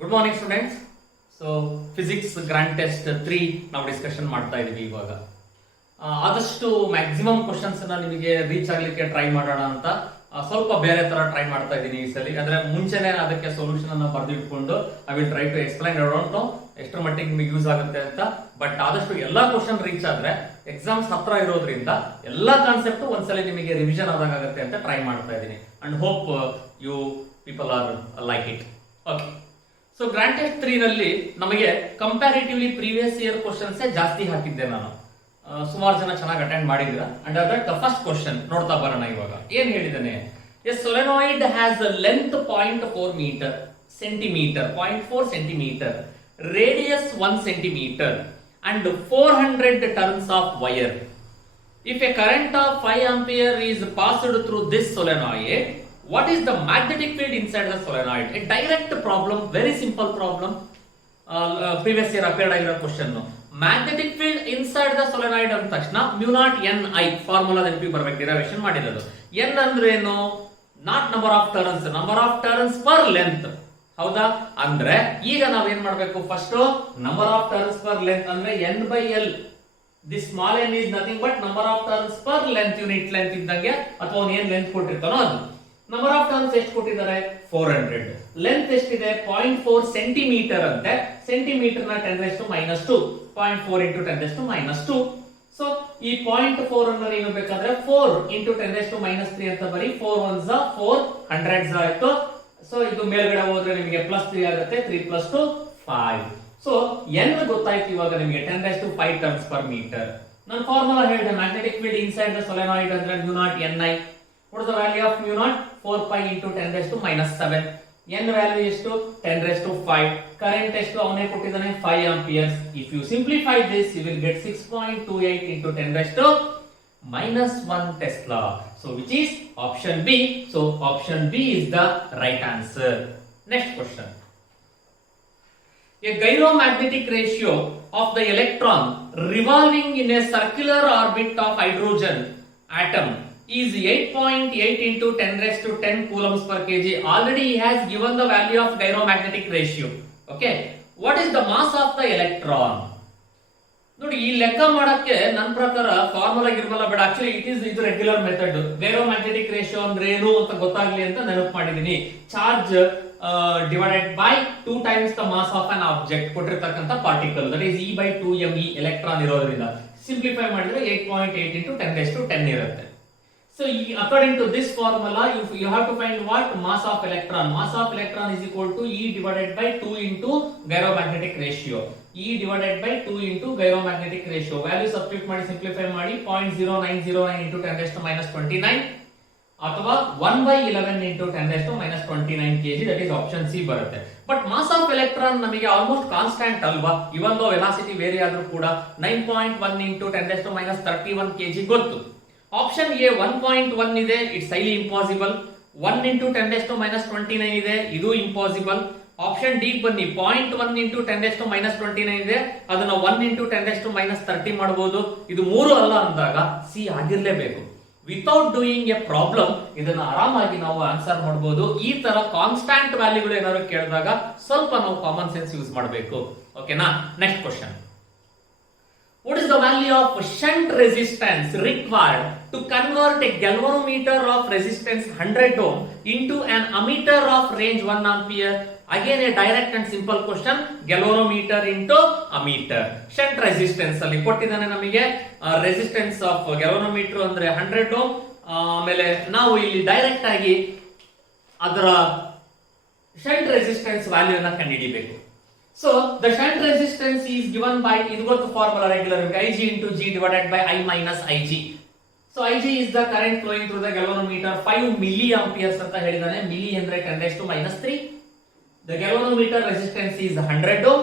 Good morning students. So physics grand test 3 ನಾವು discussion ಮಾಡ್ತಾ ಇದೀವಿ ಇವಾಗ. ಆದಷ್ಟು ಮ್ಯಾಕ್ಸಿಮಮ್ ಕ್ವಶನ್ಸ್ ನಿಮಗೆ ರೀಚ್ ಆಗ್ಲಿಕ್ಕೆ ಟ್ರೈ ಮಾಡೋಣ ಅಂತ ಸ್ವಲ್ಪ ಬೇರೆ ತರ ಟ್ರೈ ಮಾಡ್ತಾ ಇದ್ದೀನಿ ಈ ಸಲ. ಅಂದ್ರೆ ಮುಂಚೆನೆ ಅದಕ್ಕೆ ಸೊಲ್ಯೂಷನ್ ಅನ್ನ ಬರೆದಿಟ್ಕೊಂಡು I will try to explain around ಎಷ್ಟರ ಮಟ್ಟಿಗೆ ನಿಮಗೆ ಯೂಸ್ ಆಗುತ್ತೆ ಅಂತ. ಬಟ್ ಆದಷ್ಟು ಎಲ್ಲಾ ಕ್ವಶನ್ ರೀಚ್ ಆದ್ರೆ ಎಕ್ಸಾಮ್ಸ್ ಹತ್ರ ಇರೋದ್ರಿಂದ ಎಲ್ಲಾ ಕಾನ್ಸೆಪ್ಟ್ ಒಂದ್ಸಲ ನಿಮಗೆ ರಿವಿಷನ್ ಆದಾಗ ಆಗುತ್ತೆ ಅಂತ ಟ್ರೈ ಮಾಡ್ತಾ ಇದ್ದೀನಿ. And hope you people are like it. Okay, so grand test 3 ನಲ್ಲಿ ನಮಗೆ ಕಂಪ್ಯಾರಿಟಿವ್ಲಿ ಪ್ರೀವಿಯಸ್ ಇಯರ್ ಕ್ವಶನ್ಸ್ ಜಾಸ್ತಿ ಹಾಕಿದ್ದೆ ನಾನು. ಸುಮಾರು ಜನ ಚೆನ್ನಾಗಿ ಅಟೆಂಡ್ ಮಾಡಿದ್ರ. ಅಂಡ್ ಅದರ ಫಸ್ಟ್ ಕ್ವಶನ್ ನೋಡ್ತಾ ಬರೋಣ. ಇವಾಗ ಏನ್ ಹೇಳಿದಾನೆ? A solenoid has a length 0.4 meter centimeter 0.4 centimeter, radius 1 centimeter and 400 turns of wire. If a current of 5 ampere is passed through this solenoid, what is the magnetic field inside the solenoid? A direct problem, very simple problem. Previous year appeared ಆಗಿರೋ question. Magnetic field inside the solenoid ಅಂದ ತಕ್ಷಣ μ0 ni formula ನೆನಪಿಗೆ ಬರ್ಬೇಕು. Derivation ಮಾಡಿರೋದು. n ಅಂದ್ರೆ ಏನು? Not number of turns, number of turns per length. ಹೌದಾ? ಅಂದ್ರೆ ಈಗ ನಾವ್ ಏನ್ ಮಾಡ್ಬೇಕು? First number of turns per length ಅಂದ್ರೆ n/l. This small n is nothing but number of turns per length, unit length ಇದ್ದಂಗೆ, ಅಥವಾ ಅವ್ನು ಏನ್ ಲೆಂತ್ ಕೊಟ್ಟಿರ್ತಾನೋ ಅದು. ನಂಬರ್ ಆಫ್ ಟರ್ನ್ಸ್ ಎಷ್ಟು ಕೊಟ್ಟಿದ್ದಾರೆ? 400. ಲೆಂತ್ ಎಷ್ಟಿದೆ? 0.4 ಸೆಂಟಿಮೀಟರ್ ಅಂತೆ. ಸೆಂಟಿಮೀಟರ್ ನ 10⁻², 0.4 × 10⁻². ಸೊ ಈ 0.4 ಅನ್ನು ಏನು ಬೇಕಾದ್ರೆ 4 × 10⁻³ ಅಂತ ಬರಿ. 4 1s 4, 100s ಆಯ್ತು. ಸೊ ಇದು ಮೇಲ್ಗಡೆ ಹೋದ್ರೆ ನಿಮಗೆ +3 ಆಗುತ್ತೆ. 3 + 2 5. ಸೊ n ಗೊತ್ತಾಯ್ತು ಇವಾಗ ನಿಮಗೆ 10⁵ ಟರ್ನ್ಸ್ ಪರ್ ಮೀಟರ್. ನಾನು ಫಾರ್ಮುಲಾ ಹೇಳಿದೆ. Magnetic field inside the solenoid ಅಂದ್ರೆ μ0 ni. What is the value of μ0? 4π × 10⁻⁷. n value ಎಷ್ಟು? 10⁵. ಕರೆಂಟ್ ಎಷ್ಟು ಅವನೇ ಕೊಟ್ಟಿದ್ದಾನೆ? 5 amperes. If you simplify this, you will get 6.28 × 10⁻⁻1 Tesla. So which is option B. So option B is the right answer. Next question. A gyromagnetic ratio of the electron revolving in a circular orbit of hydrogen atom is 8.8 × 10⁻10 coulombs per kg. Already he has given the value of gyromagnetic ratio. Okay, what is the mass of the electron? ನೋಡಿ, ಈ ಲೆಕ್ಕ ಮಾಡಕ್ಕೆ ನನ್ನ ಪ್ರಕಾರ formula ಗಿರ್ಮಲ್ಲ ಬೇಡ. Actually ಇದು regular method. ಗೈರೋಮ್ಯಾಗ್ನೆಟಿಕ್ ratio ಅಂದ್ರೆ ಏನು ಅಂತ ಗೊತ್ತಾಗ್ಲಿ ಅಂತ ನೆನಪು ಮಾಡಿದೀನಿ. Charge divided by 2 times the mass of an object ಕೊಟ್ಟಿರ್ತಕ್ಕಂಥ particle, that is E/2me electron ಇರೋದ್ರಿಂದ ಸಿಂಪ್ಲಿಫೈ ಮಾಡಿದ್ರೆ 8.8 × 10⁻10 ಇರುತ್ತೆ. So according to this formula, you have to find what? Mass of electron. Mass of electron is equal to E divided by 2 into gyromagnetic ratio. E divided by 2 into gyromagnetic ratio. Value substitute ಮಾಡಿ simplify ಮಾಡಿ 0.0909 × 10⁻29 ಅಥವಾ 1/11 × 10⁻29 kg. that is option C ಬರುತ್ತೆ. But mass of electron ನಮಗೆ almost constant ಅಲ್ವಾ? ಇವನ್ ದೋ velocity very ಆದ್ರೂ ಕೂಡ 9.1 × 10⁻31 kg ಗೊತ್ತು. ಆಪ್ಷನ್ ಎ 1.1 ಇದೆ, ಇಟ್ಸ್ ಹೈಲಿ ಇಂಪಾಸಿಬಲ್. 1 × 10⁻29 ಇದೆ, ಇದು ಇಂಪಾಸಿಬಲ್. ಆಪ್ಷನ್ ಡಿ ಬನ್ನಿ. 0.1 × 10⁻29 ಇದೆ, ಅದನ್ನ 1 × 10⁻30 ಮಾಡಬಹುದು. ಇದು 3 ಅಲ್ಲ ಅಂದಾಗ ಸಿ ಆಗಿರ್ಲೇಬೇಕು. ವಿತೌಟ್ ಡೂಯಿಂಗ್ ಎ ಪ್ರಾಬ್ಲಮ್ ಇದನ್ನ ಆರಾಮಾಗಿ ನಾವು ಆನ್ಸರ್ ಮಾಡಬಹುದು. ಈ ತರ ಕಾನ್ಸ್ಟೆಂಟ್ ವ್ಯಾಲ್ಯೂಗಳು ಏನಾದ್ರು ಕೇಳಿದಾಗ ಸ್ವಲ್ಪ ನಾವು ಕಾಮನ್ ಸೆನ್ಸ್ ಯೂಸ್ ಮಾಡಬೇಕು. ಓಕೆನಾ? Next question. What is the value of shunt resistance required to convert a galvanometer of resistance 100 ohm into an ammeter of range 1 ampere? Again a direct and simple question. Galvanometer into ammeter. Shunt resistance ಅಲ್ಲಿ ಕೊಟ್ಟಿದ್ದಾನೆ ನಮಗೆ. Resistance of galvanometer ಅಂದ್ರೆ 100 ohm. ಆಮೇಲೆ ನಾವು ಇಲ್ಲಿ direct ಆಗಿ ಅದರ shunt resistance value ಅನ್ನು ಕಂಡುಹಿಡಿಯಬೇಕು. So the shunt resistance is given by, ಇದು ಗೊತ್ತು formula regular, Ig into G divided by I minus Ig. So Ig is the current flowing through the galvanometer. 5 milliamperes ಅಂತ ಹೇಳಿದಾನೆ. Milli ಅಂದ್ರೆ 10⁻³ The galvanometer resistance is 100 ohm.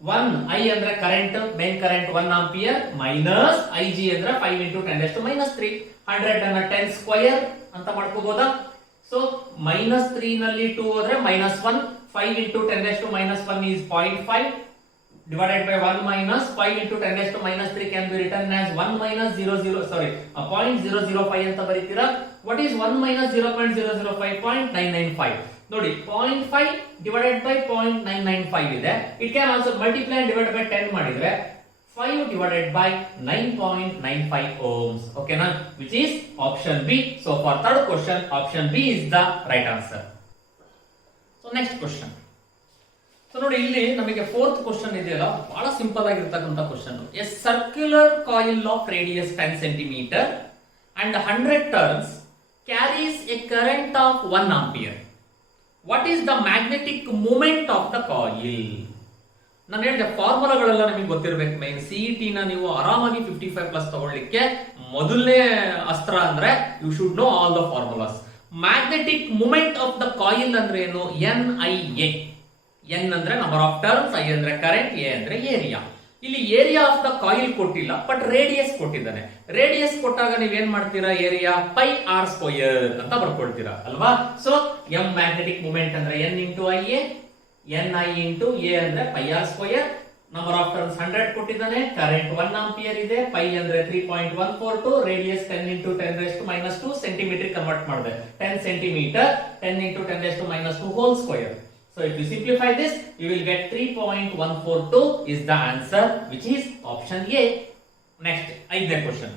1 I ಅಂದ್ರೆ current, main current 1 ampere minus Ig ಅಂದ್ರೆ 5 × 10⁻³ 100 ಅನ್ನ 10 square ಅಂತ ಮಾಡ್ಕೋಬಹುದಾ? So -3 ನಲ್ಲಿ 2 ಹೋದ್ರೆ -1. 5 × 10⁻⁻1 is 0.5 divided by 1 minus 5 × 10⁻³ can be written as 1 - 0.005 ಅಂತ ಬರೀತೀರಾ. What is 1 - 0.005? 0.995. ನೋಡಿ 0.5 ಡಿವೈಡೆಡ್ ಬೈ 0.995 ಇದೆ. It can also multiply and divide by 10 ಮಾಡಿದ್ರೆ 5 divided by 9.95 ohms. Okay, na? Which is option B. So for third question, option B is the right answer. So next question. So ನೋಡಿ ಇಲ್ಲಿ ನಮಗೆ fourth question ಇದೆಯಲ್ಲ, ಬಹಳ simple ಆಗಿರತಕ್ಕಂತ question. A circular coil of radius 10 cm and 100 turns carries a current of 1 ampere. What is the magnetic moment of the coil? ನಾನು ಹೇಳಿದೆ ಫಾರ್ಮುಲಾಗಳೆಲ್ಲ ನಿಮಗೆ ಗೊತ್ತಿರಬೇಕು. ಮೈನ್ ಸಿಇಟಿ ನ ನೀವು ಆರಾಮಾಗಿ 55+ ತಗೊಳ್ಳಿಕ್ಕೆ ಮೊದಲನೇ ಅಸ್ತ್ರ ಅಂದ್ರೆ you should know all the formulas. Magnetic moment of the coil ಅಂದ್ರೆ ಏನು? NIA. ಎನ್ ಅಂದ್ರೆ ನಂಬರ್ ಆಫ್ ಟರ್ನ್ಸ್, ಐ ಅಂದ್ರೆ ಕರೆಂಟ್, ಎ ಅಂದ್ರೆ ಏರಿಯಾ. ಇಲ್ಲಿ ಏರಿಯಾ ಆಫ್ ದ ಕಾಯಿಲ್ ಕೊಟ್ಟಿಲ್ಲ, ಬಟ್ ರೇಡಿಯಸ್ ಕೊಟ್ಟಿದ್ದಾನೆ. ರೇಡಿಯಸ್ ಕೊಟ್ಟಾಗ ನೀವೇನ್ ಮಾಡ್ತೀರಾ? ಏರಿಯಾ ಪೈ ಆರ್ ಸ್ಕ್ವೇರ್ ಅಂತ ಬರ್ಕೊಳ್ತೀರಾ ಅಲ್ವಾ? ಸೊ ಎಂ ಮ್ಯಾಗ್ನೆಟಿಕ್ ಮೂಮೆಂಟ್ ಅಂದ್ರೆ N into IA, NI into A ಅಂದ್ರೆ pi r square. Number of turns 100 ಕೊಟ್ಟಿದ್ದಾನೆ, ಕರೆಂಟ್ 1 ಆಂಪಿಯರ್ ಇದೆ, ಪೈ ಅಂದ್ರೆ 3.142, ರೇಡಿಯಸ್ 10 ಇಂಟು 10⁻², ಸೆಂಟಿಮೀಟರ್ ಕನ್ವರ್ಟ್ ಮಾಡಿದೆ 10 centimetre, 10 into 10⁻² whole square. So if you simplify this, you will get 3.142 is the answer, which is option A. Next, ಐದನೇ question.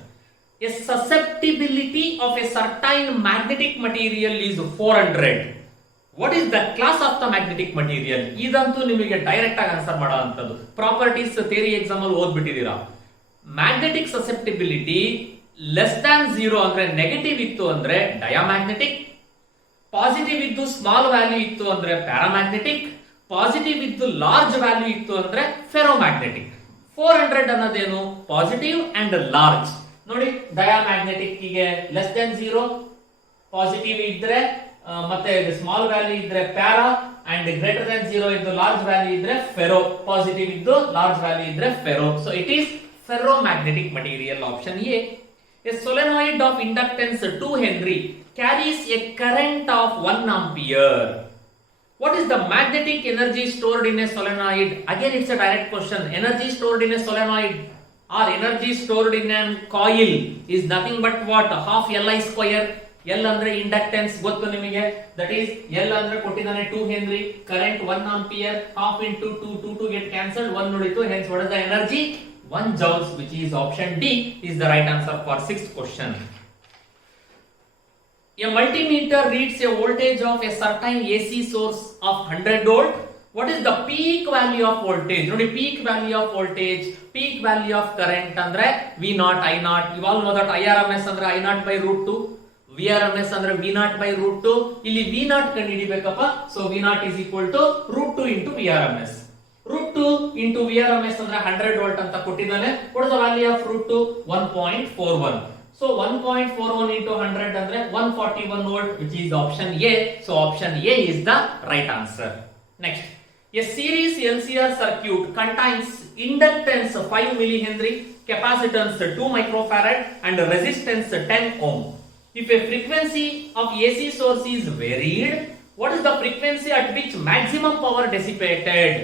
A susceptibility of a certain magnetic material is 400. What is the class of the magnetic material? ಇದಂತೂ ನಿಮಗೆ direct ಆಗಿ answer ಮಾಡೋ ಅಂತದ್ದು. Properties theory exam ಅಲ್ಲಿ ಓದ್ಬಿಟ್ಟಿದ್ದೀರಾ. Magnetic susceptibility less than 0 ಅಂದ್ರೆ negative ಇತ್ತು ಅಂದ್ರೆ ಡಯಾಮ್ಯಾಗ್ನೆಟಿಕ್, ಪಾಸಿಟಿವ್ ಇದ್ದು ಸ್ಮಾಲ್ ವ್ಯಾಲ್ಯೂ ಇತ್ತು ಅಂದ್ರೆ ಪ್ಯಾರಾಮ್ಯಾಗ್ನೆಟಿಕ್, ಪಾಸಿಟಿವ್ ಇದ್ದು ಲಾರ್ಜ್ ವ್ಯಾಲ್ಯೂ ಇತ್ತು ಅಂದ್ರೆ ಫೆರೋಮ್ಯಾಗ್ನೆಟಿಕ್. 400 ಅನ್ನೋದೇನು? Positive and large. ನೋಡಿ ಡಯಾಮ್ಯಾಗ್ನೆಟಿಕ್ ಗೆ ಲೆಸ್ ದ್ಯಾನ್ 0, ಪಾಸಿಟಿವ್ ಇದ್ರೆ ಮತ್ತೆ ಸ್ಮಾಲ್ ವ್ಯಾಲ್ಯೂ ಇದ್ರೆ ಪ್ಯಾರಾ, ಅಂಡ್ ಗ್ರೇಟರ್ ದ್ಯಾನ್ 0 ಇದ್ದು ಲಾರ್ಜ್ ವ್ಯಾಲ್ಯೂ ಇದ್ರೆ ಫೆರೋ, ಪಾಸಿಟಿವ್ ಇದ್ದು ಲಾರ್ಜ್ ವ್ಯಾಲ್ಯೂ ಇದ್ರೆ ferro. So it is ferromagnetic material, option A. A solenoid of inductance 2 Henry carries a current of 1 ampere. What is the magnetic energy stored in a solenoid? Again, it's a direct question. Energy stored in a solenoid or energy stored in a coil is nothing but what? Half Li square. L ಅಂದ್ರೆ inductance ಗೊತ್ತು ನಿಮಗೆ, that is L ಅಂದ್ರೆ ಕೊಟ್ಟಿದ್ದಾನೆ 2 Henry, current 1 ampere, half into 2 get cancelled, 1 ಉಳಿತು. Hence what is the energy? 1 joules, which is option D is the right answer for 6th question. A multimeter reads a voltage of a certain AC source of 100 volt. What is the peak value of voltage? ನೋಡಿ peak value of voltage, peak value of current ಅಂದ್ರೆ V0, I0. You all know that IRMS ಅಂದ್ರೆ I0 by root 2, VRMS ಅಂದ್ರೆ V0 by root 2. ಇಲ್ಲಿ V0 ಕಂಡುಹಿಡಿಬೇಕಪ್ಪ. So V0 is equal to root 2 into VRMS. root 2 into VRMS ಅಂದ್ರೆ 100 volt ಅಂತ ಕೊಟ್ಟಿದ್ದಾನೆ. What is the value of root 2? 1.41. So 1.41 into 100 ಅಂದ್ರೆ 141 volt, which is option A. So option A is the right answer. Next, a series LCR circuit contains inductance 5 millihenry, capacitance 2 microfarad and resistance 10 ohm. If a frequency of AC source is varied, what is the frequency at which maximum power dissipated?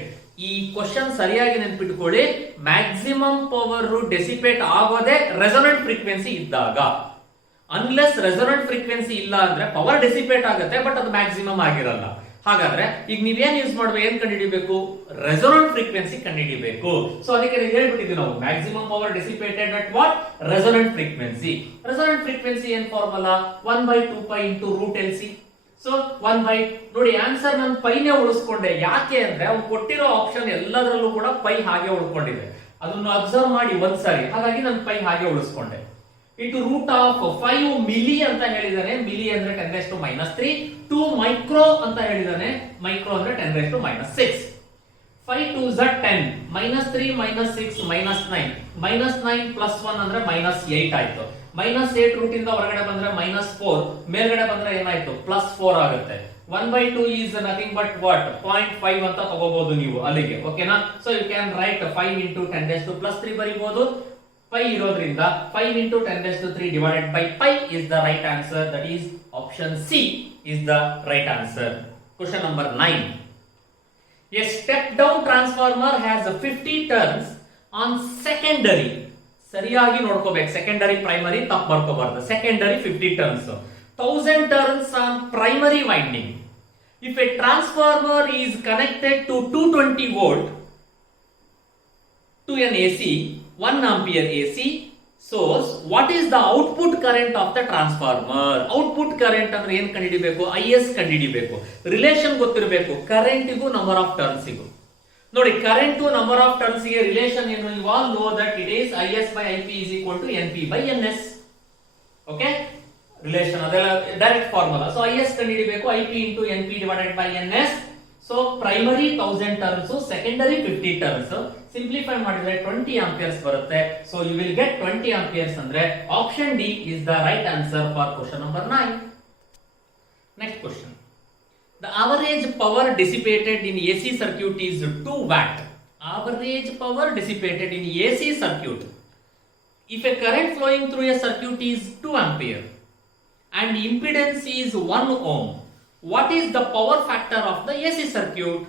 ಈ question ಸರಿಯಾಗಿ ನೆನಪಿಟ್ಕೊಳ್ಳಿ. Maximum power dissipate ಆಗೋದೇ resonant frequency ಇದ್ದಾಗ. Unless resonant frequency ಇಲ್ಲ ಅಂದ್ರೆ power dissipate ಆಗುತ್ತೆ, but ಅದು maximum ಆಗಿರಲ್ಲ. ಹಾಗಾದ್ರೆ ಈಗ ನೀವೇನ್ ಯೂಸ್ ಮಾಡ್ಬೇಕು? ಏನ್ ಕಂಡುಹಿಡಿಬೇಕು? ರೆಸೊನೆಂಟ್ ಫ್ರೀಕ್ವೆನ್ಸಿ ಕಂಡುಹಿಡಿಬೇಕು. ಸೊ ಅದಕ್ಕೆ ಹೇಳ್ಬಿಟ್ಟಿದ್ವಿ ನಾವು, maximum power dissipated at what? Resonant frequency. Resonant frequency ಏನ್ formula? 1/2π into root LC. So 1 ನೋಡಿ ಆನ್ಸರ್ ನಾನು ಪೈನೇ ಉಳಿಸ್ಕೊಂಡೆ. ಯಾಕೆ ಅಂದ್ರೆ ಅವ್ನು ಕೊಟ್ಟಿರೋ ಆಪ್ಷನ್ ಎಲ್ಲದರಲ್ಲೂ ಕೂಡ ಪೈ ಹಾಗೆ ಉಳ್ಕೊಂಡಿದೆ. ಅದನ್ನು ಅಬ್ಸರ್ವ್ ಮಾಡಿ ಒಂದ್ಸರಿ, ಹಾಗಾಗಿ ನಾನು ಪೈ ಹಾಗೆ ಉಳಿಸ್ಕೊಂಡೆ. ಇಟ್ಟು ರೂಟ್ ಆಫ್ 5 ಮಿಲಿ ಅಂತ ಹೇಳಿದಾನೆ. ಮಿಲಿ ಅಂದ್ರೆ 10⁻³ 2 ಮೈಕ್ರೋ ಅಂತ ಹೇಳಿದಾನೆ. ಮೈಕ್ರೋ ಅಂದ್ರೆ 10⁻⁻6. 5 2s are 10, -3 -6 -9, -9 + 1 ಅಂದ್ರೆ -8 ಆಯ್ತು. -8 ರೂಟ್ ಇಂದ ಹೊರಗಡೆ ಬಂದ್ರೆ -4, ಮೇಲ್ಗಡೆ ಬಂದ್ರೆ ಏನಾಯ್ತು? +4 ಆಗುತ್ತೆ. 1/2 is nothing but what? 0.5 ಅಂತ ತಗೋಬಹುದು ನೀವು ಅಲ್ಲಿಗೆ. ಓಕೆನಾ? So you can write 5 into 10⁻³ ಬರೀಬಹುದು. ಪೈ ಇರೋದ್ರಿಂದ 5 into 10⁻³ divided by pi is the right answer. That is option C is the right answer. Question number 9. A step down transformer has 50 turns on secondary. ಸರಿಯಾಗಿ ನೋಡ್ಕೋಬೇಕು. Secondary primary ತಪ್ಪು ಬರ್ಕೋಬಾರ್ದು. Secondary 50 turns, 1000 turns on primary winding. If a transformer is connected to 220 volt to an AC, 1 ampere AC source, what is the output current of the transformer? Output current ಅಂದ್ರೆ ಏನು ಕಂಡುಹಿಡಿಬೇಕು? IS ಕಂಡುಹಿಡಿಬೇಕು. Relation ಗೊತ್ತಿರಬೇಕು, ಕರೆಂಟಿಗೂ number of ಟರ್ನ್ಸ್ಗೂ. ನೋಡಿ, current number of turns ಗೆ relation ಏನು? You all know that it is IS by IP is equal to NP by NS. Okay, relation ಅದೆಲ್ಲ ಡೈರೆಕ್ಟ್ ಫಾರ್ಮುಲಾ. ಸೊ IS ಕಂಡುಹಿಡಿಬೇಕು, IP into NP divided by NS. So primary 1000 turns, secondary 50 turns. Simplify ಮಾಡಿದ್ರೆ 20 amperes ಬರುತ್ತೆ. So you will get 20 amperes ಅಂದ್ರೆ option D is the right answer for question number 9. Next question. The average power dissipated in AC circuit is 2 watt. Average power dissipated in AC circuit. If a current flowing through a circuit is 2 ampere and impedance is 1 ohm, what is the power factor of the AC circuit?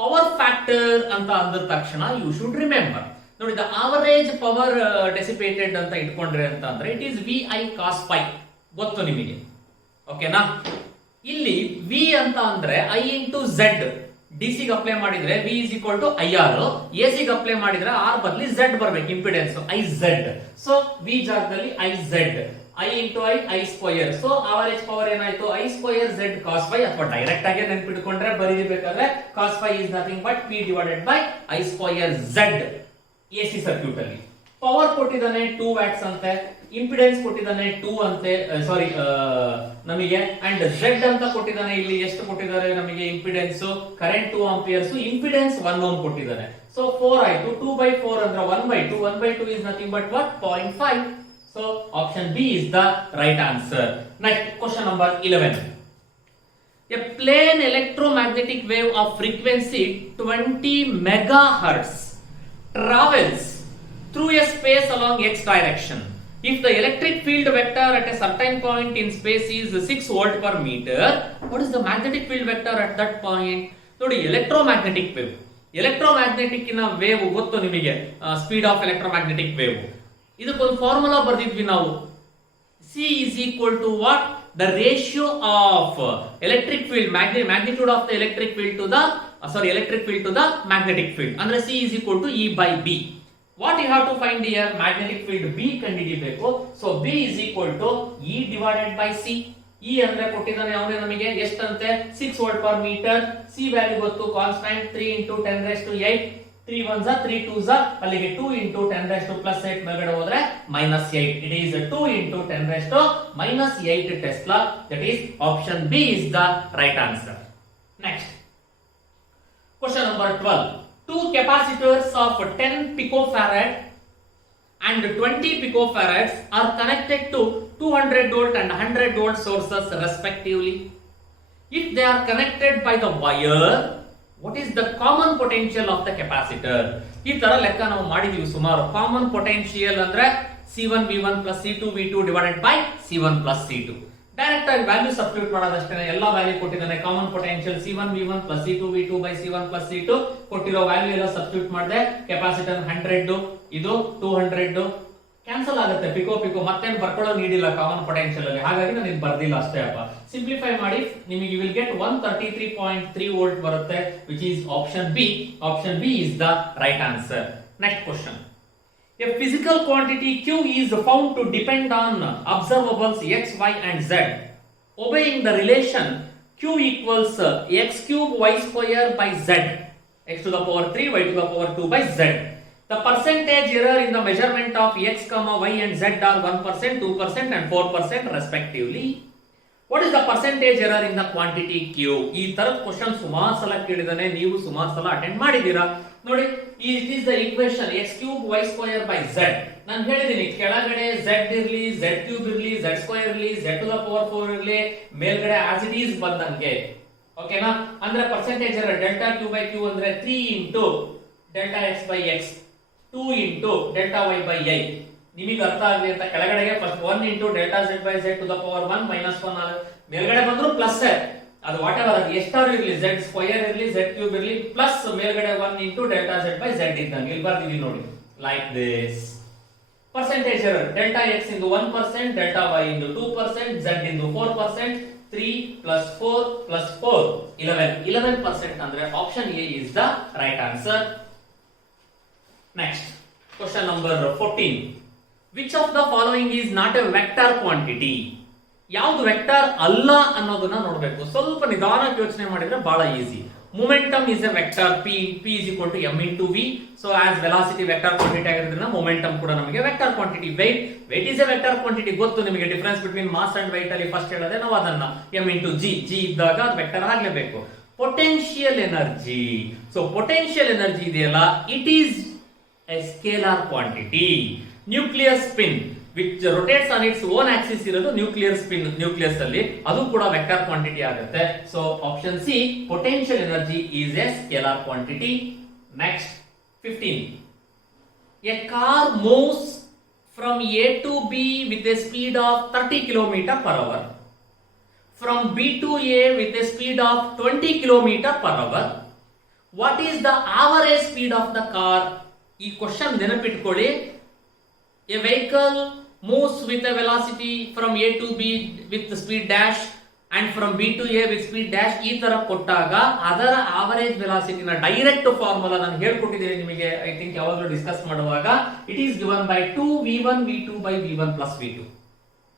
Power factor ಅಂತ ಅಂದ ತಕ್ಷಣ you should remember. ನೋಡಿ, the average power dissipated ಅಂತ ಇಟ್ಕೊಂಡ್ರೆ ಅಂತ ಅಂದ್ರೆ it is VI cos phi. ಗೊತ್ತು ನಿಮಗೆ, ಓಕೆನಾ? ಇಲ್ಲಿ V ಅಂತ ಅಂದ್ರೆ I into Z. DC ಗೆ ಅಪ್ಲೈ ಮಾಡಿದ್ರೆ V is equal to IR. AC ಗೆ ಅಪ್ಲೈ ಮಾಡಿದ್ರೆ R ಬದಲಿ Z ಬರಬೇಕು, ಇಂಪಿಡೆನ್ಸ್ IZ. ಸೊ V ಜಾಗದಲ್ಲಿ IZ, I into I square. So average power ಏನಾಯ್ತು? I square Z cos phi. ಅಥವಾ direct ಆಗಿ ನೆನಪಿಟ್ಕೊಂಡ್ರೆ ಬರೀಬೇಕಾದ್ರೆ cos phi is nothing but P divided by I square Z. AC circuit ಅಲ್ಲಿ power ಕೊಟ್ಟಿದ್ದಾನೆ 2 watts ಅಂತೆ, impedance ಕೊಟ್ಟಿದ್ದಾನೆ 2 ಅಂತೆ, ಸಾರಿ ನಮಗೆ, ಅಂಡ್ Z ಅಂತ ಕೊಟ್ಟಿದ್ದಾನೆ. ಇಲ್ಲಿ ಎಷ್ಟು ಕೊಟ್ಟಿದ್ದಾರೆ ನಮಗೆ? Impedance current 2 amperes, impedance 1 ohm ಕೊಟ್ಟಿದ್ದಾನೆ. ಸೊ 4 ಆಯ್ತು. 2/4 ಅಂದ್ರೆ 1/2. 1/2 is nothing but what? 0.5. So option B is the right answer. Next question number 11. A plane electromagnetic wave of frequency 20 megahertz travels through a space along x direction. If the electric field vector at a certain point in space is 6 volt per meter, what is the magnetic field vector at that point? ನೋಡಿ, electromagnetic wave. Electromagnetic ನ wave ಗೊತ್ತು ನಿಮಗೆ, speed of electromagnetic wave. ಇದಕ್ಕೊಂದು formula ಬರ್ದಿದ್ವಿ ನಾವು. C is equal to what? The ratio of electric field, magnitude of the electric field to the electric field to the magnetic field. ಅಂದ್ರೆ C is equal to E by B. What you have to find here? Magnetic field B ಕಂಡುಹಿಡಿಯಬೇಕು. So B is equal to E divided by C. E ಅಂದ್ರೆ ಕೊಟ್ಟಿದ್ದಾನೆ ಅವನೇ ನಮಗೆ ಎಷ್ಟಂತೆ? 6 volt per meter. C value ಗೊತ್ತು, constant 3 into 10 raised to 8. 3 1s 3 2s, ಅಲ್ಲಿಗೆ 2 into 10 raised to plus 8 ಮೇಲ್ಗಡೆ ಹೋದ್ರೆ -8. It is 2 into 10 raised to -8 Tesla. That is option B is the right answer. Next question number 12. Two capacitors of 10 picofarad and 20 picofarads are connected to 200 volt and 100 volt sources respectively. If they are connected by the wire, what is the common potential of the capacitor? ಈ ತರ ಲೆಕ್ಕ ನಾವು ಮಾಡಿದೀವಿ ಸುಮಾರು. Common potential ಅಂದ್ರೆ C1 V1 plus C2 V2 divided by C1 plus C2. Direct ಆಗಿ value substitute ಮಾಡೋದಷ್ಟೇ. ಎಲ್ಲಾ value ಕೊಟ್ಟಿದ್ದಾನೆ. Common potential C1 V1 plus C2 V2 by C1 plus C2 ಕೊಟ್ಟಿರೋ ವ್ಯಾಲ್ಯೂ ಎಲ್ಲ ಸಬ್ಸ್ಟಿಟ್ಯೂಟ್ ಮಾಡಿದೆ. ಕೆಪಾಸಿಟರ್ 100, ಇದು 200 ಕ್ಯಾನ್ಸಲ್ ಆಗುತ್ತೆ. Pico ಮತ್ತೇನು ಬರ್ಕೊಳ್ಳೋ ನೀಡಿಲ್ಲ ಕಾಮನ್ ಪೊಟೆನ್ಶಿಯಲ್ ಅಲ್ಲಿ, ಹಾಗಾಗಿ ನಾನು ಇದು ಬರ್ದಿಲ್ಲ ಅಷ್ಟೇ ಅಪ್ಪ. ಸಿಂಪ್ಲಿಫೈ ಮಾಡಿ ನಿಮಗೆ ಯು ವಿಲ್ ಗೆಟ್ 133.3 ವೋಲ್ಟ್ ಬರುತ್ತೆ, which is option B. Option B is the right answer. Next question. A physical quantity Q is found to depend on observables x, y and z. Obeying the relation Q equals x cube y square by z, x to the power 3 y to the power 2 by z. The percentage error in the measurement of x, y and z are 1%, 2% and 4% respectively. What is the percentage error in the quantity Q? ಈ ತರದ question ಸುಮಾರು ಸಲ ಕೇಳಿದಾನೆ, ನೀವು ಸುಮಾರು ಸಲ attend ಮಾಡಿದ್ದೀರಾ. ನೋಡಿ, it is the equation x cube y square by z. ನಾನು ಹೇಳಿದ್ದೀನಿ ಕೆಳಗಡೆ z ಇರ್ಲಿ, z cube ಇರ್ಲಿ, z square ಇರ್ಲಿ, z to the power 4 ಇರ್ಲಿ, ಮೇಲ್ಗಡೆ as it is ಬಂದಂಗೆ. ಓಕೆನಾ? ಅಂದ್ರೆ percentage error delta q by q ಅಂದ್ರೆ 3 into delta x by x, 2 into delta y by y. ನಿಮಗೆ ಅರ್ಥ ಆಗಲಿ ಅಂತ ಕೆಳಗಡೆಗೆ first 1 into delta z by z to the power 1 minus 1 ಮೇಲ್ಗಡೆ ಬಂದ್ರು ಪ್ಲಸ್, ಅದು ವಾಟ್ ಎವರ್ ಅದು ಎಷ್ಟಾರು ಇರಲಿ, z ಸ್ಕ್ವೇರ್ ಇರಲಿ, z ಕ್ಯೂಬ್ ಇರಲಿ, ಪ್ಲಸ್ ಮೇಲ್ಗಡೆ 1 into delta z by z ಇದ್ದಂಗೆ ಇಲ್ಲಿ ಬರ್ದಿದ್ದೀವಿ ನೋಡಿ, like this. Percentage error delta x ಇಂದು 1%, ಡೆಲ್ಟಾ y ಇಂದು 2%, z ಇಂದು 4%, 3 plus 4 plus 4 11% ಅಂದ್ರೆ option A is the right answer. Next, question number 14. Which of the following is not a vector quantity? ಯಾವುದು vector ಅಲ್ಲ ಅನ್ನೋದನ್ನ ನೋಡಬೇಕು. ಸ್ವಲ್ಪ ನಿಧಾನಕ್ಕೆ ಯೋಚನೆ ಮಾಡಿದ್ರೆ ಬಹಳ easy. Momentum is a vector p is equal to m into v. So as velocity vector quantity ಆಗಿರೋದ್ರಿಂದ momentum ಕೂಡ ನಮಗೆ vector quantity. Weight is a vector quantity. ಗೊತ್ತು ನಿಮಗೆ difference between mass and weight ಅಲ್ಲಿ ಫಸ್ಟ್ ಹೇಳಿದೆ ನಾವು ಅದನ್ನ m into g ಇದ್ದಾಗ ಅದು ವೆಕ್ಟರ್ ಆಗಲೇಬೇಕು. Potential energy. So potential energy ಇದೆಯಲ್ಲ, it is a scalar quantity. Nuclear spin which rotates on its own axis ಇರೋದು ನ್ಯೂಕ್ಲಿಯರ್ ಸ್ಪಿನ್, ನ್ಯೂಕ್ಲಿಯಸ್ ಅಲ್ಲಿ ಅದು ಕೂಡ ವೆಕ್ಟರ್ ಕ್ವಾಂಟಿಟಿ ಆಗುತ್ತೆ. So option C potential energy is A scalar quantity. Next 15. A car moves from A to B with a speed of 30 km per hour. From B to A with a speed of 20 km per hour. What is the average speed of the car? ಈ question ನೆನಪಿಟ್ಕೊಳ್ಳಿ. A vehicle moves with a velocity from A to B with speed dash and from B to A with speed dash ಈ ತರ ಕೊಟ್ಟಾಗ ಅದರ average velocity ನ direct formula ನಾನು ಹೇಳ್ಕೊಟ್ಟಿದ್ದೀನಿ ನಿಮಗೆ, I think ಯಾವಾಗಲೂ discuss ಮಾಡುವಾಗ. It is given by 2v1 v2 by v1 plus v2.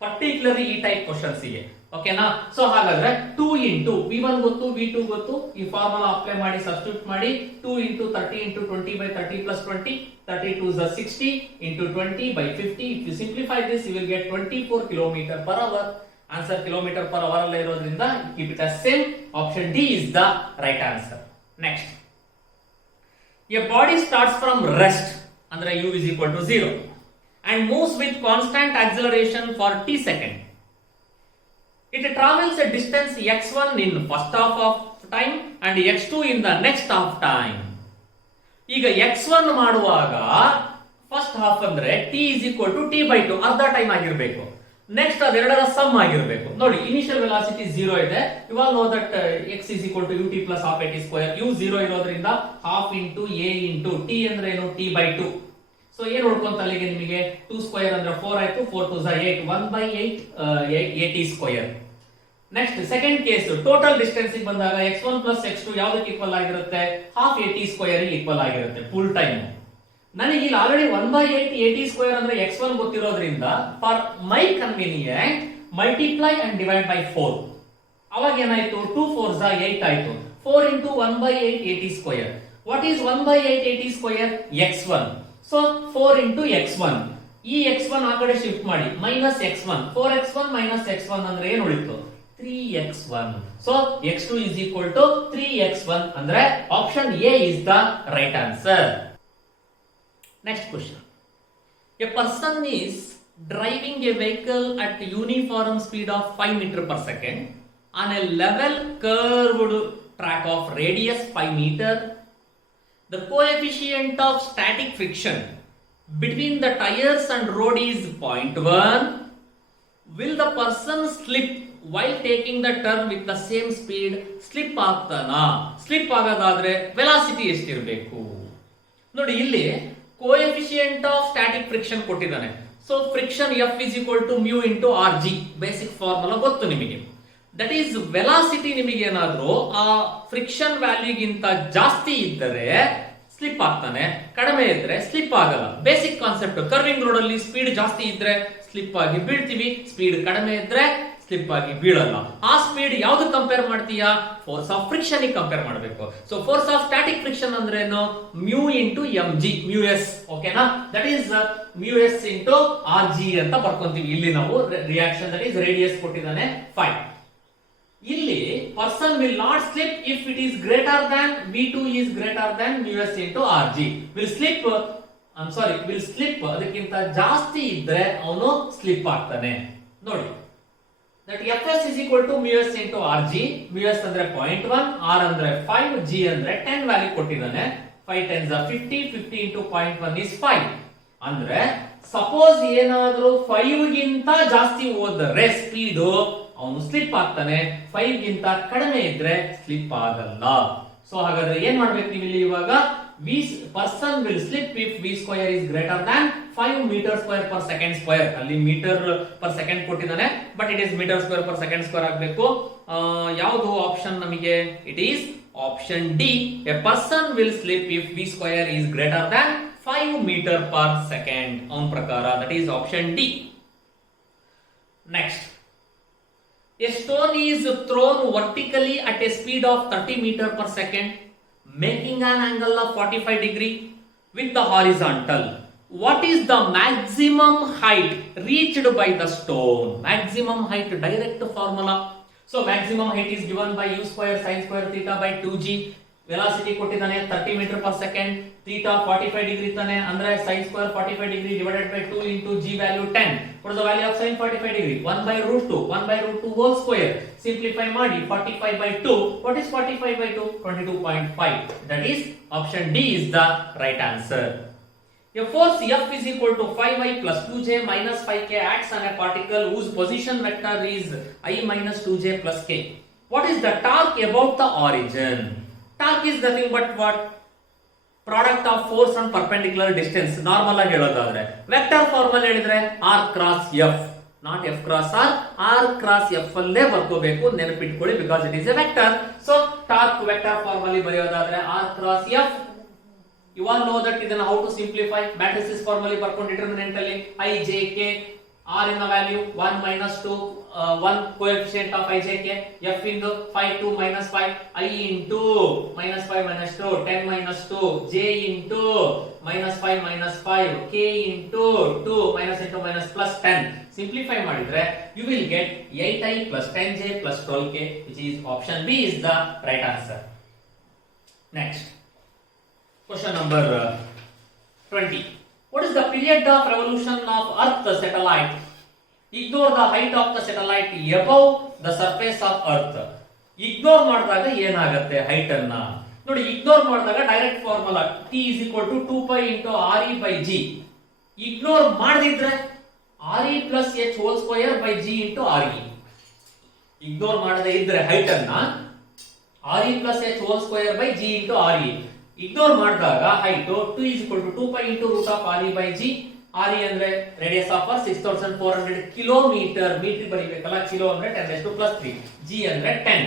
Particularly ಈ ಟೈಪ್ ಕ್ವಶನ್ಸ್ ಗೆ, ಓಕೆನಾ? ಸೊ ಹಾಗಾದ್ರೆ 2 into v1 ಗೊತ್ತು, v2 ಗೊತ್ತು, ಈ ಫಾರ್ಮುಲಾ ಅಪ್ಲೈ ಮಾಡಿ ಸಬ್ಸ್ಟಿಟ್ಯೂಟ್ ಮಾಡಿ 2 into 30 into 20 by 30 plus 20, 32 is 60 into 20 by 50. If you simplify this, you will get 24 km per hour. Answer kilometer per hour alla irodrinda keep it as same. Option D is the right answer. Next, a body starts from rest andre u is equal to 0 and moves with constant acceleration for t second. It travels a distance x1 in first half of time and x2 in the next half time. ಈಗ x1 ಮಾಡುವಾಗ first half ಅಂದ್ರೆ t is equal to t by 2 ಅರ್ಧ time ಆಗಿರಬೇಕು. Next ಅದೆರಡರ some ಆಗಿರಬೇಕು. ನೋಡಿ, initial velocity 0 ಇದೆ. You all know that x is equal to ut plus half at square. u 0 ಇರೋದ್ರಿಂದ half into a into t ಅಂದ್ರೆ ಏನು, t by 2. So ಏನ್ ನೋಡ್ಕೊಂತ ಅಲ್ಲಿಗೆ ನಿಮಗೆ 2 ಸ್ಕ್ವೇರ್ ಅಂದ್ರೆ 4 ಆಯ್ತು, 4 2 8, 1 by 8 8t square. Next second case, total distance ಬಂದಾಗ x1 plus x2 ಯಾವ್ದಕ್ಕೆ ಈಕ್ವಲ್ ಆಗಿರುತ್ತೆ, half at ಸ್ಕ್ವೇರ್ ಈಕ್ವಲ್ ಆಗಿರುತ್ತೆ ಫುಲ್ ಟೈಮ್. ನನಗೆ ಇಲ್ಲಿ ಆಲ್ರೆಡಿ 1 by 8 at ಸ್ಕ್ವೇರ್ ಅಂದ್ರೆ x1 ಗೊತ್ತಿರೋದ್ರಿಂದ for my convenient multiply and divide by 4. ಅವಾಗ ಏನಾಯ್ತು, 2 4s 8 ಆಯ್ತು. 4 into 1 by 8 at square. What is 1 by 8 at square, x1. So 4 into x1. ಈ x1 ಆ ಕಡೆ ಶಿಫ್ಟ್ ಮಾಡಿ minus x1. 4x1 minus x1 ಅಂದ್ರೆ ಏನು ಉಳಿತು, 3x1. So x2 is equal to 3x1 ಅಂದ್ರೆ option A is the right answer. Next question. A person is driving a vehicle at uniform speed of 5 meter per second on a level curved track of radius 5 meter. The coefficient of static friction between the tires and road is 0.1. Will the person slip while taking the turn with the same speed? Slip ಆಗ್ತಾನಾ? Slip ಆಗೋದಾದ್ರೆ velocity ಎಷ್ಟಿರಬೇಕು ನೋಡಿ. ಇಲ್ಲಿ coefficient of static friction ಕೊಟ್ಟಿದ್ದಾನೆ. So friction F is equal to mu into rg, basic formula ಗೊತ್ತು ನಿಮಗೆ. That is velocity ನಿಮಗೆ ಏನಾದ್ರೂ ಆ ಫ್ರಿಕ್ಷನ್ ವ್ಯಾಲ್ಯೂಗಿಂತ ಜಾಸ್ತಿ ಇದ್ದರೆ ಸ್ಲಿಪ್ ಆಗ್ತಾನೆ, ಕಡಿಮೆ ಇದ್ರೆ ಸ್ಲಿಪ್ ಆಗಲ್ಲ. Basic concept. ಕರ್ವಿಂಗ್ ರೋಡ್ ಅಲ್ಲಿ ಸ್ಪೀಡ್ ಜಾಸ್ತಿ ಇದ್ರೆ ಸ್ಲಿಪ್ ಆಗಿ ಬೀಳ್ತೀವಿ, ಸ್ಪೀಡ್ ಕಡಿಮೆ ಇದ್ರೆ ಸ್ಲಿಪ್ ಆಗಿ ಬೀಳಲ್ಲ. ಆ ಸ್ಪೀಡ್ ಯಾವ್ದು ಕಂಪೇರ್ ಮಾಡ್ತೀಯಾ, ಫೋರ್ಸ್ ಆಫ್ ಫ್ರಿಕ್ಷನ್ ಕಂಪೇರ್ ಮಾಡಬೇಕು. So force of static friction ಅಂದ್ರೆ ಏನು, mu into mg, mu S. ಓಕೆನಾ? That is mu S into rg ಅಂತ ಬರ್ಕೊಂತೀವಿ. ಇಲ್ಲಿ ನಾವು ರಿಯಾಕ್ಷನ್ ದಟ್ ಈಸ್ ರೇಡಿಯಸ್ ಕೊಟ್ಟಿದ್ದಾನೆ 5. ಇಲ್ಲಿ person will not slip if it is greater Dhan v2 is greater than mu s into rg. Will slip ಅದಕ್ಕಿಂತ ಜಾಸ್ತಿ ಇದ್ರೆ ಅವನು ಸ್ಲಿಪ್ ಆಗ್ತಾನೆ. ನೋಡಿ, that Fs is equal to mu s into rg. mu s ಅಂದ್ರೆ 0.1, r ಅಂದ್ರೆ 5, g ಅಂದ್ರೆ 10 value ಕೊಟ್ಟಿದ್ದಾನೆ. 5 10s are 50, 50 into 0.1 is 5. ಅಂದ್ರೆ ಸಪೋಸ್ ಏನಾದ್ರೂ 5 ಗಿಂತ ಜಾಸ್ತಿ ಹೋದರೆ ಸ್ಪೀಡ್ ಅವನು ಸ್ಲಿಪ್ ಆಗ್ತಾನೆ, 5 ಗಿಂತ ಕಡಿಮೆ ಇದ್ರೆ ಸ್ಲಿಪ್ ಆಗಲ್ಲ. ಸೊ ಹಾಗಾದ್ರೆ ಏನ್ ಮಾಡ್ಬೇಕು ನೀವು ಇಲ್ಲಿ ಇವಾಗ, person will slip if v square is greater than 5 meter square per second square. ಅಲ್ಲಿ ಮೀಟರ್ per second ಕೊಟ್ಟಿದ್ದಾನೆ, but it is meter square per second square ಆಗಬೇಕು. ಯಾವುದು ಆಪ್ಷನ್ ನಮಗೆ? It is option D. A person will slip if V square is greater than 5 meter per second. ಅವನ ಪ್ರಕಾರ that is option D. Next, a stone is thrown vertically at a speed of 30 meter per second, making an angle of 45 degree with the horizontal. What is the maximum height reached by the stone? Maximum height, direct formula. So maximum height is given by u square sin square theta by 2g. Velocity ಕೊಟ್ಟಿದ್ದಾನೆ 30 meter per second, theta 45 degree ತಾನೆ, ಅಂದ್ರೆ sin square 45 degree divided by 2 into g value 10. What is the value of sin 45 degree? 1 by root 2, 1 by root 2 whole square. Simplify ಮಾಡಿ 45 by 2. What is 45 by 2? 22.5. That is option D is the right answer. A force F is equal to 5i plus 2j minus 5k acts on a particle whose position vector is I minus 2j plus k. What is the torque about the origin? Torque is nothing but what? Product of force on perpendicular distance. Normal ಆಗಿ ಹೇಳೋದಾದ್ರೆ vector formal ಹೇಳಿದ್ರೆ r cross f, not f cross r. r cross f ಅಲ್ಲೇ ಬರ್ಕೋಬೇಕು, ನೆನಪಿಟ್ಕೊಳ್ಳಿ, because it is a vector. So torque vector formula ಬರೆಯೋದಾದ್ರೆ r cross f. You all know that ಇದನ್ನ how to simplify. Matrices formally ಬರ್ಕೊಂಡು determinant ಅಲ್ಲಿ I j k, r in the value 1 minus 2, 1 coefficient of I j k, f into 5 2 minus 5, I into minus 5 minus 2, 10 minus 2, j into minus 5 minus 5, k into 2 minus into minus plus 10. Simplify ಮಾಡಿದ್ರೆ you will get 8i plus 10j plus 12k, which is option B is the right answer. Next, question number 20. What is the period of revolution of Earth satellite? Ignore the height of the satellite above the surface of Earth. Ignore ಮಾಡಿದಾಗ ಏನಾಗುತ್ತೆ height ಅನ್ನ ನೋಡಿ. Ignore ಮಾಡಿದಾಗ direct formula t is equal to 2 pi into re by g. Ignore ಮಾಡದಿದ್ರೆ re plus h whole square by g into re. Ignore ಮಾಡದೇ ಇದ್ರೆ height ಅನ್ನ re plus h whole square by g into re. Ignore ಮಾಡಿದಾಗ height 2 is equal to 2 pi into root of re by g. re ಅಂದ್ರೆ radius of 6400 kilometer. Meter ಬರೀಬೇಕಲ್ಲ, kilo ಅಂದ್ರೆ 10⁻³ g ಅಂದ್ರೆ 10.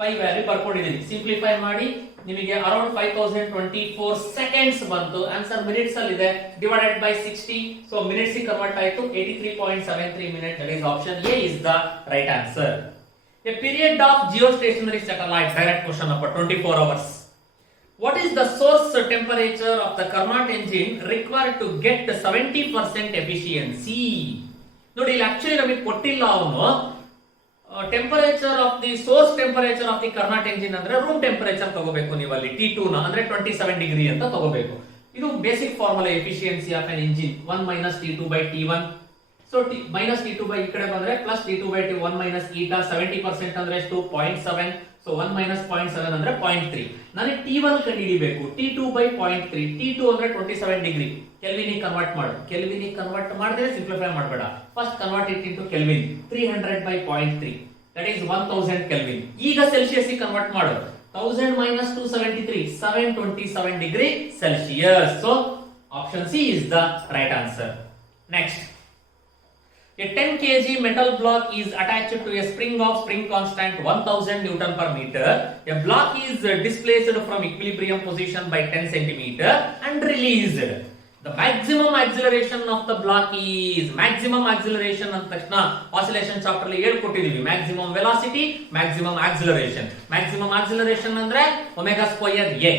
Pi value ಬರ್ಕೊಂಡಿದ್ದೀನಿ. Simplify ಮಾಡಿ ನಿಮಗೆ around 5024 seconds ಬಂತು. Answer minutes ಅಲ್ಲಿ ಇದೆ, ಡಿವೈಡೆಡ್ ಬೈ 60. ಸೊ ಮಿನಿಟ್ಸ್ ಗೆ ಕನ್ವರ್ಟ್ ಆಯ್ತು 83.73 minute. That is option A is the right answer. A period of geostationary satellite, direct question number 24 hours. What is the source temperature of the Carnot engine required to get 70% efficiency? ನೋಡಿ, ಇಲ್ಲಿ actually ನಮಗೆ ಕೊಟ್ಟಿಲ್ಲ ಅವನು temperature of the source temperature of the Carnot engine ಅಂದ್ರೆ room temperature ತಗೋಬೇಕು ನೀವು ಅಲ್ಲಿ T2 ನ ಅಂದ್ರೆ 27 ಡಿಗ್ರಿ ಅಂತ ತಗೋಬೇಕು. ಇದು basic formula efficiency of N engine 1 minus T2 by T1. So minus T2 by ಈ ಕಡೆ ಬಂದ್ರೆ plus T2 by T1 minus eta 70% ಅಂದ್ರೆ ಎಷ್ಟು 0.7. ಸೊ 1 minus 0.7 ಅಂದ್ರೆ 0.3. ನನಗೆ T1 ಕಂಡುಹಿಡಿಬೇಕು. T2 by 0.3. T2 ಅಂದ್ರೆ 27 ಡಿಗ್ರಿ. ಕೆಲ್ವಿನ್ ಕನ್ವರ್ಟ್ ಮಾಡು. ಕೆಲ್ವಿನ್ ಕನ್ವರ್ಟ್ ಮಾಡಿದ್ರೆ ಸಿಂಪ್ಲಿಫೈ ಮಾಡಬೇಡ. First convert it into kelvin. 300 by 0.3 that is 1000 kelvin. ಈಗ ಸೆಲ್ಸಿಯಸ್ ಗೆ ಕನ್ವರ್ಟ್ ಮಾಡು. 1000 minus 273 727 degree Celsius. So option C is the right answer. Next, a 10 kg metal block is attached to a spring of spring constant 1000 Newton per meter. A block is displaced from equilibrium position by 10 centimeter and released. The maximum acceleration of the block is, maximum acceleration ಅಂತ ತಕ್ಷಣ oscillation chapter ಅಲ್ಲಿ ಹೇಳ್ಕೊಟ್ಟಿದೀವಿ. maximum velocity, maximum acceleration. maximum acceleration ಅಂದ್ರೆ omega square a,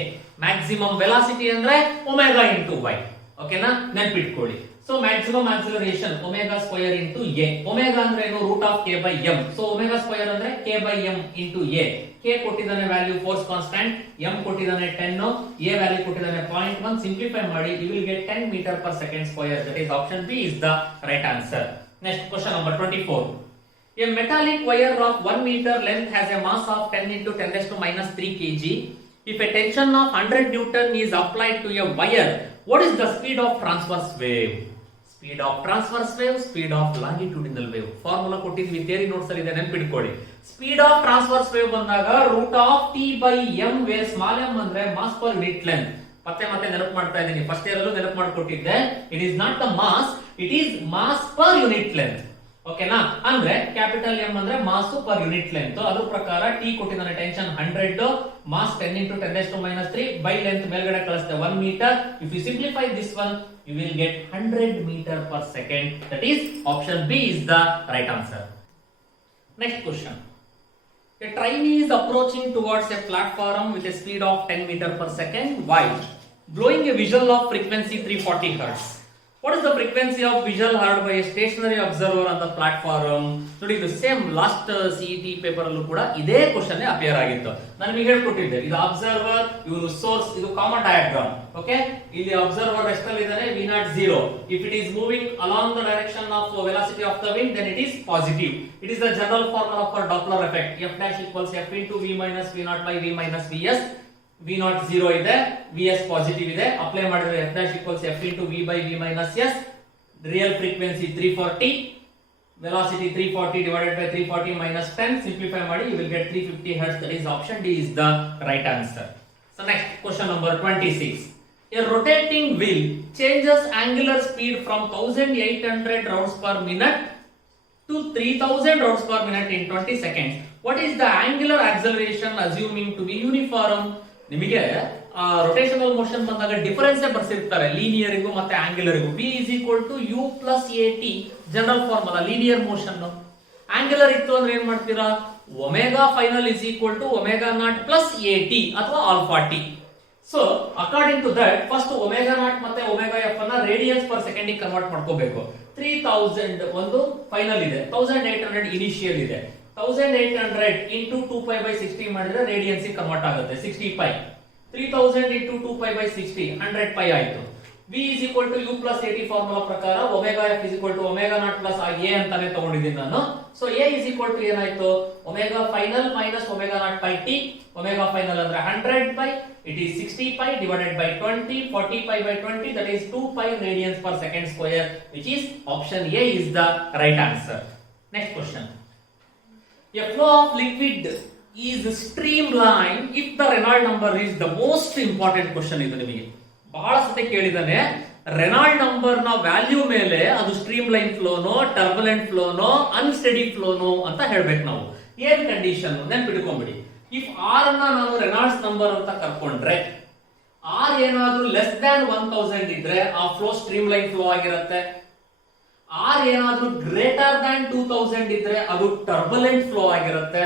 maximum velocity ಅಂದ್ರೆ omega into y. ಓಕೆನಾ, ನೆನಪಿಟ್ಕೊಳ್ಳಿ. So maximum acceleration omega square into a. Omega ಅಂದ್ರೆ ಏನು? root of k by m. So omega square ಅಂದ್ರೆ k by m into a. k ಕೊಟ್ಟಿದ್ದಾನೆ value force constant, m ಕೊಟ್ಟಿದ್ದಾನೆ 10, a value ಕೊಟ್ಟಿದ್ದಾನೆ 0.1. Simplify ಮಾಡಿ you will get 10 meter per second square. That is option B is the right answer. Next, question number 24. A metallic wire of 1 meter length has a mass of 10 into 10 raised to minus 3 kg. If a tension of 100 Newton is applied to a wire, what is the speed of transverse wave? Speed of transverse wave, speed of longitudinal wave. Formula ಕೊಟ್ಟಿದ್ವಿ, theory notes ಅಲ್ಲಿ ಇದೆ, ನೆನಪಿಟ್ಕೊಳ್ಳಿ. Speed of transverse wave ಬಂದಾಗ root of T by M, where small M ಅಂದ್ರೆ mass per unit length. ಮತ್ತೆ ನೆನಪು ಮಾಡ್ತಾ ಇದ್ದೀನಿ, ಫಸ್ಟ್ ಇಯರ್ ಅಲ್ಲೂ ನೆನಪು ಮಾಡಿಕೊಟ್ಟಿದ್ದೆ. It is not the mass, it is mass per unit length. ಓಕೆನಾ. ಅಂದ್ರೆ ಕ್ಯಾಪಿಟಲ್ ಎಂ ಅಂದ್ರೆ ಮಾಸ್ ಪರ್ ಯೂನಿಟ್ ಲೆಂತ್, ಅದ್ರ ಪ್ರಕಾರ ಟಿ ಕೊಟ್ಟಿದ್ದಾನೆ tension 100, mass 10 into 10⁻³ by length ಮೇಲ್ಗಡೆ ಕಳಿಸ್ತೆ 1 meter. If you simplify this one you will get 100 meter per second. That is option B is the right answer. Next question. A train is approaching towards a platform with a speed of 10 meter per second while blowing a whistle of frequency 340 hertz. What is the frequency of whistle heard by a stationary observer on the platform? ನೋಡಿ ಇದು same last CET paper ಅಲ್ಲೂ ಕೂಡ ಇದೇ question appear ಆಗಿತ್ತು. ನಾನು ನಿಮಗೆ ಹೇಳ್ಕೊಟ್ಟಿದ್ದೆ, ಇದು observer, ಇವರು ಸೋರ್ಸ್, ಇದು ಕಾಮನ್ ಡಯಾಗ್ರಾಮ್. ಓಕೆ, ಇಲ್ಲಿ ಅಬ್ಸರ್ವರ್ ರೆಸ್ಟ್ ಅಲ್ಲಿ ಇದ್ದಾನೆ, V0 0. If it is moving along the direction of velocity of the wind, then it is positive. It is the general formula for Doppler effect. F dash equals F into V minus V0 by V minus Vs. V0 0 ಇದೆ, Vs positive ಇದೆ. Apply ಮಾಡಿದ್ರೆ F dash equals F into V by V minus S. Real frequency 340, velocity 340 divided by 340 minus 10. Simplify ಮಾಡಿ, you will get 350 hertz. That is option D is the right answer. So next question number 26. A rotating wheel changes angular speed from 1800 rounds per minute to 3000 rounds per minute in 20 seconds. What is the angular acceleration assuming to be uniform? ನಿಮಗೆ rotational motion ಬಂದಾಗ difference ಬರ್ಸಿರ್ತಾರೆ ಲೀನಿಯರಿಗೂ ಮತ್ತೆ ಆಂಗ್ಯುಲರಿಗೂ. V is equal to U plus AT general formula linear motion. Angular ಇತ್ತು ಅಂದ್ರೆ ಏನ್ ಮಾಡ್ತೀರಾ, omega final is equal to omega not plus AT ಅಥವಾ alpha T. So according to that first omega not ಮತ್ತೆ ಒಮೆಗಾ ಎಫ್ ಅನ್ನ radians per second convert ಮಾಡ್ಕೋಬೇಕು. 3000 ಒಂದು final ಇದೆ, 1800 ಇನಿಷಿಯಲ್ ಇದೆ. 1800 into 2 pi by 60 ಮಾಡಿದ್ರೆ ರೇಡಿಯನ್ಸ್ ಕನ್ವರ್ಟ್ ಆಗುತ್ತೆ 60 pi. 3000 into 2 pi by 60 100 pi ಆಯ್ತು. V is equal to U plus AT formula ಪ್ರಕಾರ omega F is equal to omega not plus A ಅಂತಾನೆ ತಗೊಂಡಿದ್ದೀನಿ ನಾನು. ಸೊ A is equal to ಏನಾಯ್ತು, omega final minus omega not by T. Omega final ಅಂದ್ರೆ 100 pi, it is 60 pi divided by 20, 40 pi by 20, that is 2 pi radians per second square, which is option A is the right answer. Next question. A flow of liquid is streamlined if the Reynolds number is the most important question. ಇದು ನಿಮಗೆ ಬಹಳ ಸತಿ ಕೇಳಿದಾನೆ. Renault number ನ value ಮೇಲೆ ಅದು stream line ಫ್ಲೋನೋ, turbulent ಫ್ಲೋನೋ, ಅನ್ಸ್ಟೆಡಿ ಫ್ಲೋನೋ ಅಂತ ಹೇಳ್ಬೇಕು ನಾವು. ಏನ್ ಕಂಡೀಷನ್ ನೆನ್ಪಿಟ್ಕೊಂಡ್ಬಿಡಿ. ಇಫ್ ಆರ್ ಅನ್ನ ನಾನು ರೆನಾಲ್ಡ್ಸ್ ನಂಬರ್ ಅಂತ ಕರ್ಕೊಂಡ್ರೆ, ಆರ್ ಏನಾದ್ರೂ ಲೆಸ್ ದ್ಯಾನ್ 1000 ಇದ್ರೆ ಆ ಫ್ಲೋ ಸ್ಟ್ರೀಮ್ ಲೈನ್ ಫ್ಲೋ ಆಗಿರುತ್ತೆ. ಆರ್ ಏನಾದ್ರೂ ಗ್ರೇಟರ್ ದ್ಯಾನ್ 2000 ಇದ್ರೆ ಅದು ಟರ್ಬುಲೆಂಟ್ ಫ್ಲೋ ಆಗಿರುತ್ತೆ.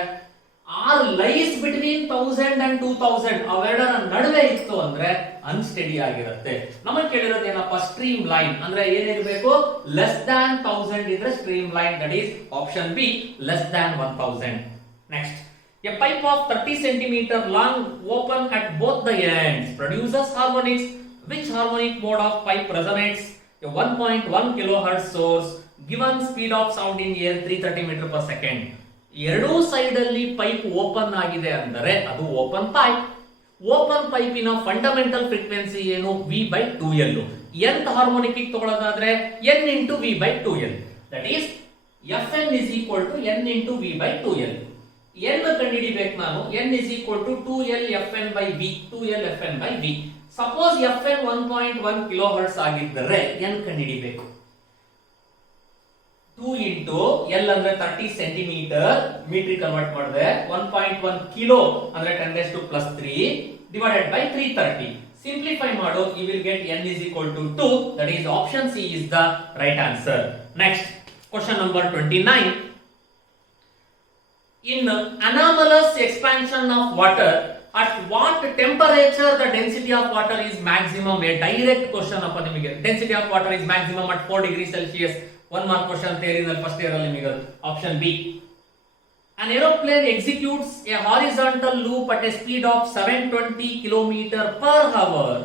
ಆರ್ ಲೈಸ್ ಬಿಟ್ವೀನ್ 1000 ಅಂಡ್ 2000 ಅವೆರಡರ ನಡುವೆ ಇತ್ತು ಅಂದ್ರೆ ಅನ್ಸ್ಟೆಡಿ ಆಗಿರುತ್ತೆ. ನಮಗೆ ಕೇಳಿರೋದು ಏನಪ್ಪಾ, ಸ್ಟ್ರೀಮ್ ಲೈನ್ ಅಂದ್ರೆ ಏನಿರಬೇಕು, ಲೆಸ್ ದ್ಯಾನ್ 1000 ಇದ್ರೆ stream line, that is option be less than 1000. Next, a pipe of 30 centimeter long open at both the ends produces harmonics. Which harmonic mode of pipe resonates? A 1.1 kilohertz source, given speed of sound in air 330 meter per second. ಎರಡೂ side ಅಲ್ಲಿ pipe open ಆಗಿದೆ ಅಂದರೆ ಅದು open pipe. Open ಪೈಪಿನ fundamental frequency ಏನು, V/2L. nth harmonic ತಗೊಳ್ಳೋದಾದ್ರೆ n into V/2L. That is Fn is equal to n into V/2L. n ಕಂಡುಹಿಡಿಬೇಕು ನಾನು. n is equal to 2L Fn by V. 2L Fn by V. Suppose Fn 1.1 kilohertz ಆಗಿದ್ದರೆ n ಕಂಡುಹಿಡಿಬೇಕು. 2 into L ಅಂದ್ರೆ 30 centimetre, metre convert ಮಾಡಿದ್ರೆ 1.1 kilo ಅಂದ್ರೆ 10⁻³ divided by 330. Simplify ಮಾಡು, you will get n is equal to 2. That is option C is the right answer. Next, question number 29. In anomalous expansion of water, at what temperature the density of water is maximum? A direct question ಅಪ್ಪ ನಿಮಗೆ. Density of water is maximum at 4 degrees Celsius. 1 mark question theory ನಲ್ಲಿ first year ಅಲ್ಲಿ ನಿಮಗೆ option B. An aeroplane executes a horizontal loop at a speed of 720 km per hour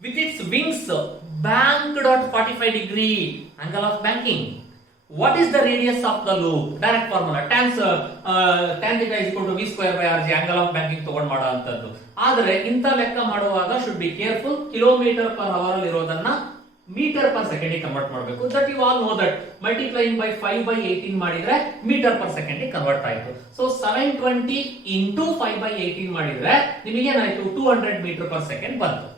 with its wings banked at 45 degree angle of banking. What is the radius of the loop? Direct formula. Tan theta is equal to V square by RG, angle of banking ತಗೊಂಡು ಮಾಡೋ ಅಂತದ್ದು. ಆದರೆ ಇಂಥ ಲೆಕ್ಕ ಮಾಡುವಾಗ should be careful. Kilometer per hour ಅಲ್ಲಿ ಇರೋದನ್ನ meter per second convert ಮಾಡಬೇಕು. That you all know that multiplying by 5/18 ಮಾಡಿದ್ರೆ ಮೀಟರ್ ಪರ್ ಸೆಕೆಂಡ್ ಕನ್ವರ್ಟ್ ಆಯ್ತು. ಸೊ 720 into 5/18 ಮಾಡಿದ್ರೆ ನಿಮಗೆ ಏನಾಯ್ತು, 200 ಮೀಟರ್ ಪರ್ ಸೆಕೆಂಡ್ ಬಂತು.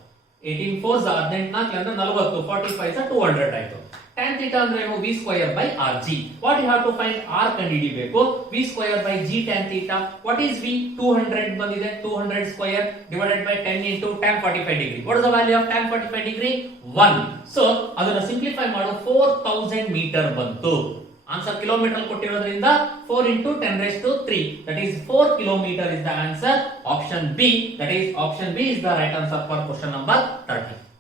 18 4 18 4 ಅಂದ್ರೆ 40, 45 200 ಆಯ್ತು. tan theta ಅಂದ್ರೆ ಏನು v square by rg. What you have to find r ಕಂಡುಹಿಡಿಯಬೇಕು. v square by g tan theta. What is v? 200 ಬಂದಿದೆ. 200 square divided by 10 into tan 45 degree. What is the value of tan 45 degree? 1. So ಅದನ್ನ simplify ಮಾಡು 4000 meter ಬಂತು. Answer kilometer ಕೊಟ್ಟಿರೋದ್ರಿಂದ 4 into 10 raised to 3, that is 4 kilometer is the answer. Option B, that is option B is the right answer for question number 30.